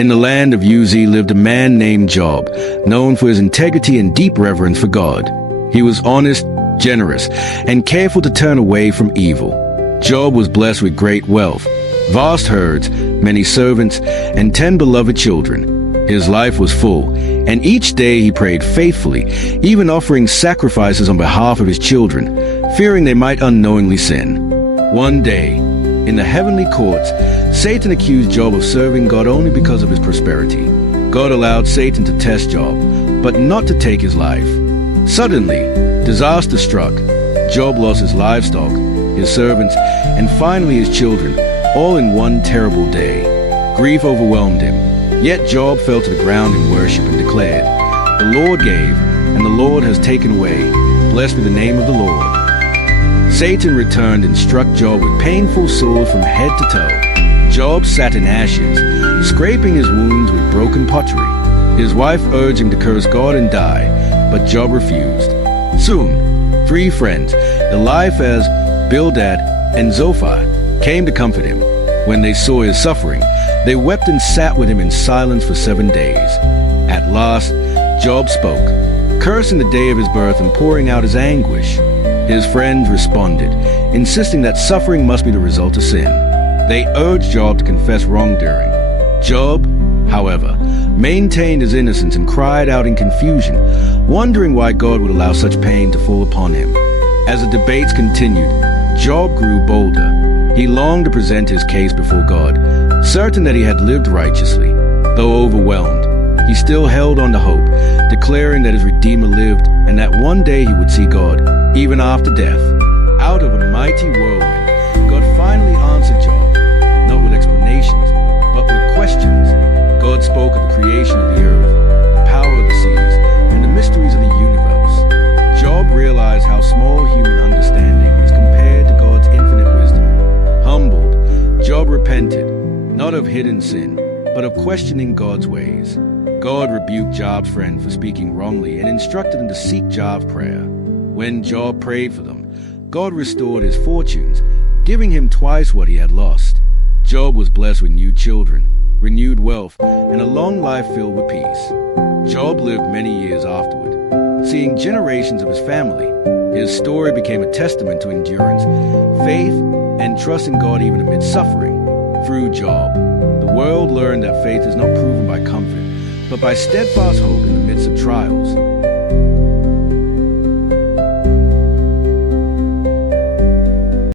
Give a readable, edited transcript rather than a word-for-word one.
In the land of Uz lived a man named Job, known for his integrity and deep reverence for God. He was honest, generous, and careful to turn away from evil. Job was blessed with great wealth, vast herds, many servants, and 10 beloved children. His life was full, and each day he prayed faithfully, even offering sacrifices on behalf of his children, fearing they might unknowingly sin. One day, in the heavenly courts, Satan accused Job of serving God only because of his prosperity. God allowed Satan to test Job, but not to take his life. Suddenly, disaster struck. Job lost his livestock, his servants, and finally his children, all in one terrible day. Grief overwhelmed him. Yet Job fell to the ground in worship and declared, "The Lord gave, and the Lord has taken away. Blessed be the name of the Lord." Satan returned and struck Job with painful sores from head to toe. Job sat in ashes, scraping his wounds with broken pottery. His wife urged him to curse God and die, but Job refused. Soon, 3 friends, Eliphaz, Bildad, and Zophar, came to comfort him. When they saw his suffering, they wept and sat with him in silence for 7 days. At last, Job spoke, cursing the day of his birth and pouring out his anguish. His friends responded, insisting that suffering must be the result of sin. They urged Job to confess wrongdoing. Job, however, maintained his innocence and cried out in confusion, wondering why God would allow such pain to fall upon him. As the debates continued, Job grew bolder. He longed to present his case before God, certain that he had lived righteously. Though overwhelmed, he still held on to hope, declaring that his Redeemer lived and that one day he would see God, even after death. Out of a mighty whirlwind, God finally answered Job, not with explanations, but with questions. God spoke of the creation of the earth, the power of the seas, and the mysteries of the universe. Job realized how small human understanding is compared to God's infinite wisdom. Humbled, Job repented, not of hidden sin, but of questioning God's ways. God rebuked Job's friend for speaking wrongly and instructed him to seek Job's prayer. When Job prayed for them, God restored his fortunes, giving him twice what he had lost. Job was blessed with new children, renewed wealth, and a long life filled with peace. Job lived many years afterward, seeing generations of his family. His story became a testament to endurance, faith, and trust in God even amid suffering. Through Job, the world learned that faith is not proven by comfort, but by steadfast hope in the midst of trials.